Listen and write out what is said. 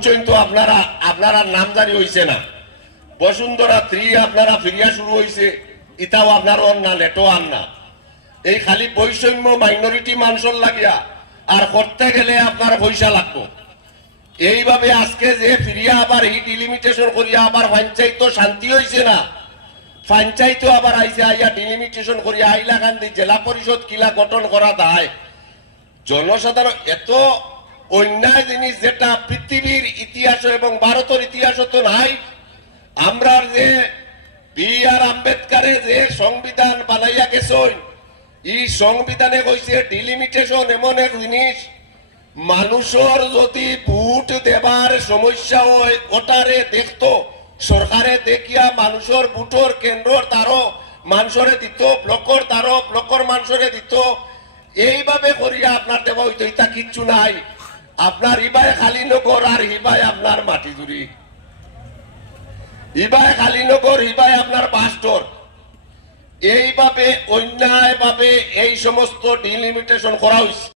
পর্যন্ত আপনারা নামজারি হয়েছে না। বসুন্ধরা 3 আপনারা ফিরিয়া শুরু হয়েছে, ইটাও আপনার না লেটো আর না। এই খালি বৈষম্য মাইনরিটি মানুষের লাগিয়া আর করতে গেলে আপনার পয়সা লাগবে। এইভাবে আজকে যে ফিরিয়া আবার এই ডিলিমিটেশন করিয়া আবার পঞ্চায়েত শান্তি হয়েছে না, পঞ্চায়েত আবার আইসে আইয়া ডিলিমিটেশন করিয়া হাইলাকান্দি জেলা পরিষদ কিলা গঠন করা দায়। জনসাধারণ এত অন্যায় জিনিস যেটা পৃথিবীর ইতিহাস এবং ভারতের ইতিহাস তো নাই। আমরা যে বি.আর. আম্বেদকারে যে সংবিধান বানাইয়া গেছেন, এই সংবিধানে কইছে ডিলিমিটেশন এমন এক জিনিস, মানুষের যদি ভোট দেবার সমস্যা হয় ওটারে দেখতো সরকারে দেখিয়া মানুষের ভোটর কেন্দ্র তারও মানুষরে দিত, ব্লকর তারও ব্লকর মানুষরে দিত। এইভাবে করিয়া আপনার দেওয়া হইতো। ইটা কিচ্ছু নাই। আপনার ইবাই খালিনগর আর হিবাই আপনার মাটিজুরি, হিবাই খালিনগর হিবাই আপনার বাস্টর। এইভাবে অন্যায় ভাবে এই সমস্ত ডিলিমিটেশন করা হয়েছে।